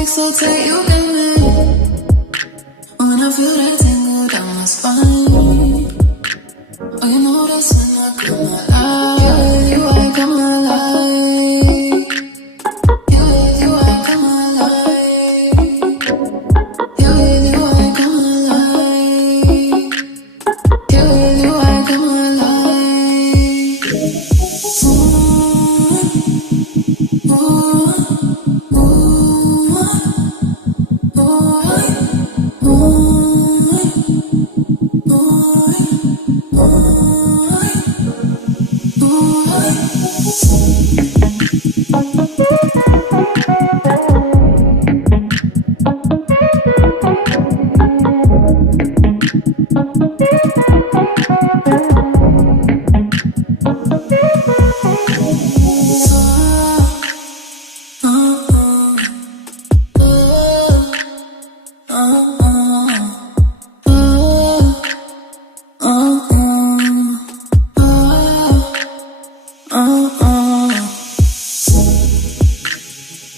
legs so tight you got me. When I feel that tingle down my spine. Oh, you know that's when I come alive. Yeah, with you I come alive. Yeah, with you I come alive. Yeah, with you I come alive. Yeah, with you I come alive. Ooh, ooh, ooh, ooh,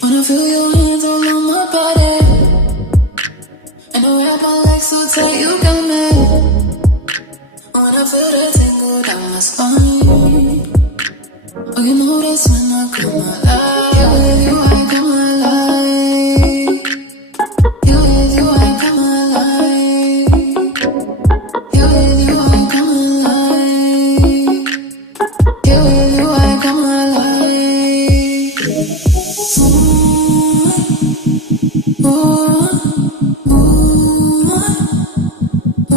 when I feel your hands all on my body, and I wrap my legs so tight you got me. When I feel that tingle down my spine. Oh, you know that's when I come alive. Yeah, with you I come alive. Yeah, with you I come alive. Yeah, with you I come alive. Yeah, with you I come alive. Ooh, ooh, ooh, ooh,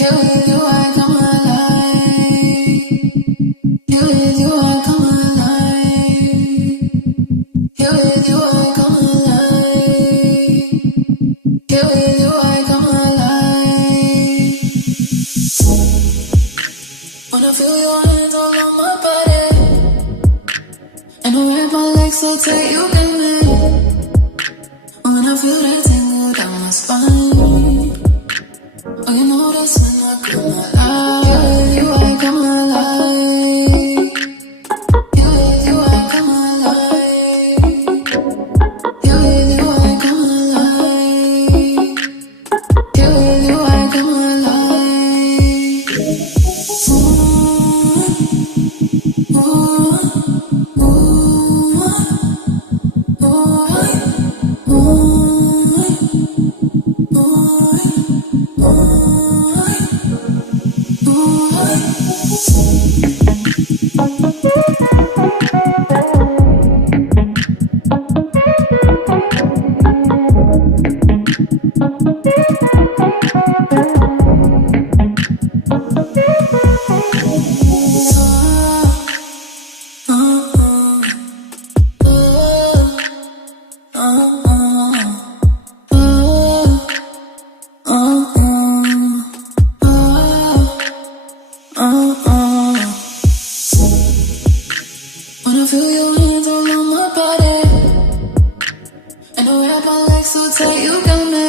yeah, with you I come alive. Yeah, with you I come alive. Yeah, with you I come alive. Yeah, with you I come alive. When I feel your hands all on my body, and I wrap my legs so tight you got me. When I feel that tingle down my spine. Oh, you know that's when I come alive. Yeah, with you I come alive. Yeah, with you I come alive. Yeah, with you I come alive. Yeah, with you I come alive. Ooh, ooh, ooh, when I feel your hands all on my body, and I wrap my legs so tight you got me.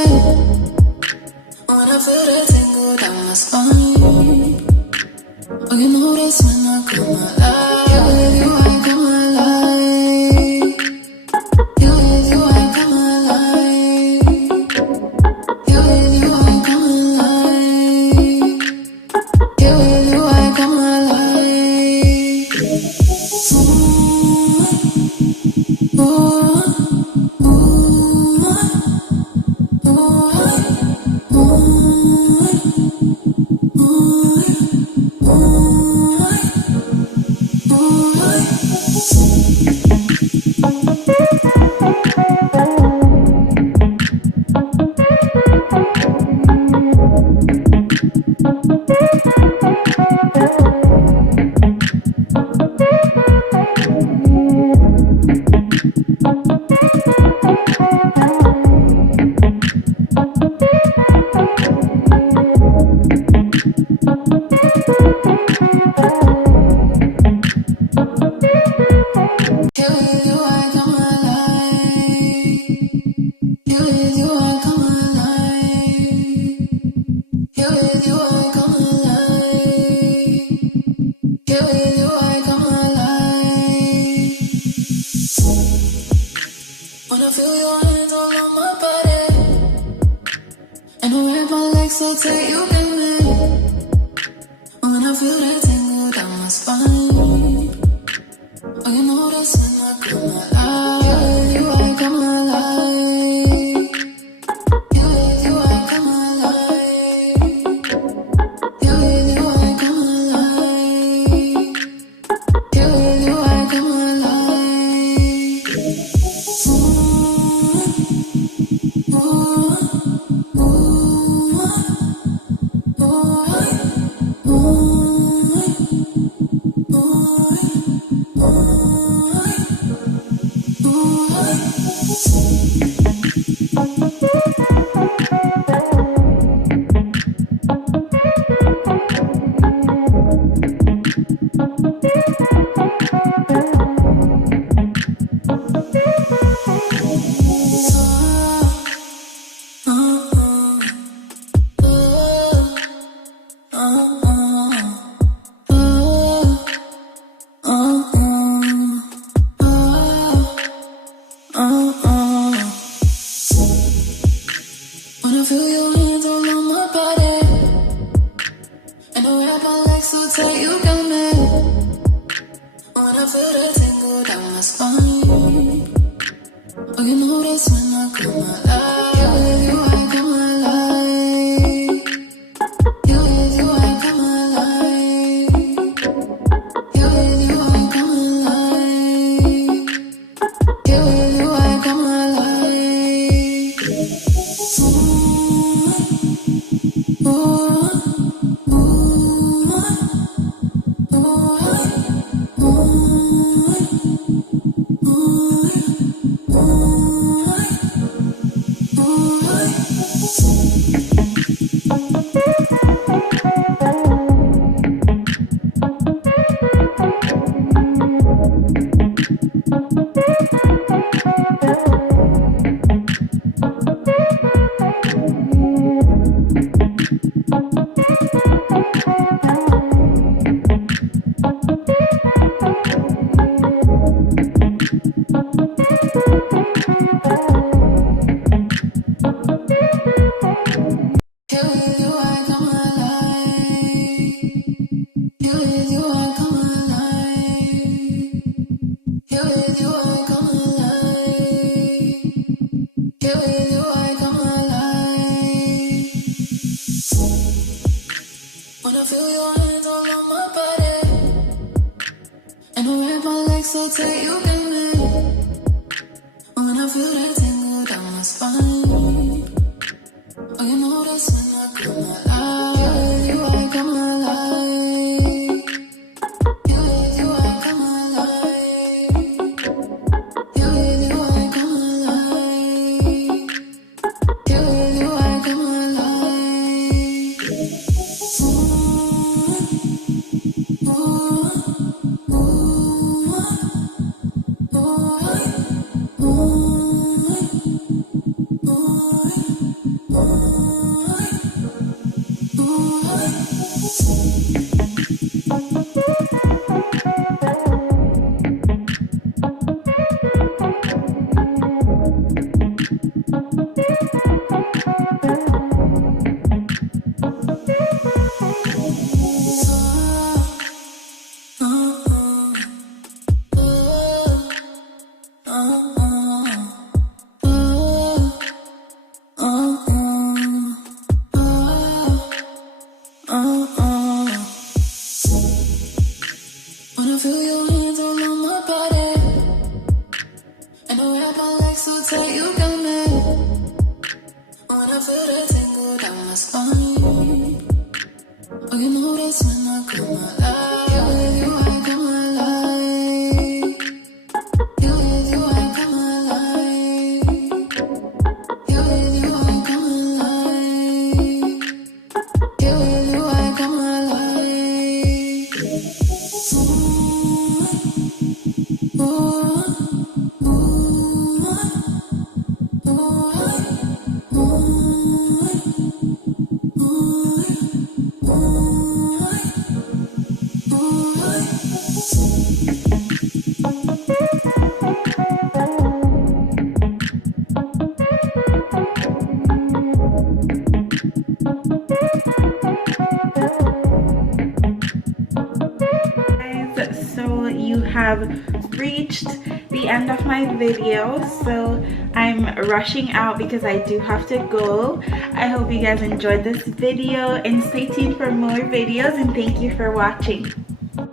legs so tight you can make. When I feel that tingle down my spine. Oh, you know that's when I come alive. Yeah, with you I come alive. Yeah, with you I come alive. Yeah, with you I come alive. Yeah, with you I come alive. Ooh, ooh, ooh, when I feel your hands all on my body, and I wrap my legs so tight you got me. When I feel that tingle down my spine, oh, you know that's when I come alive. Yeah, with you I come alive. Yeah, with you I come alive. Yeah, with you I come alive. Yeah, with you I come alive. Here with you I come alive. Here with you I come alive. Here with you I come alive. Here with you I come alive. When I feel your hands all on my body, and I wrap my legs so tight you can make. When I feel that tingle down my spine, oh, you know that's when I come alive. Yeah, with you I come alive. Yeah, with you I come alive. Yeah, with you I come alive. Yeah, with you I come alive. When I feel your hands all on my body, and I wrap my legs so tight you got me. When I feel that tingle down my spine, oh, you know that's when I come alive. Yeah, with you I come alive. Yeah, with you I come alive. Yeah, with you I come alive. Yeah, with you I come alive. have reached the end of my video, so I'm rushing out because I do have to go. I hope you guys enjoyed this video and stay tuned for more videos, and thank you for watching.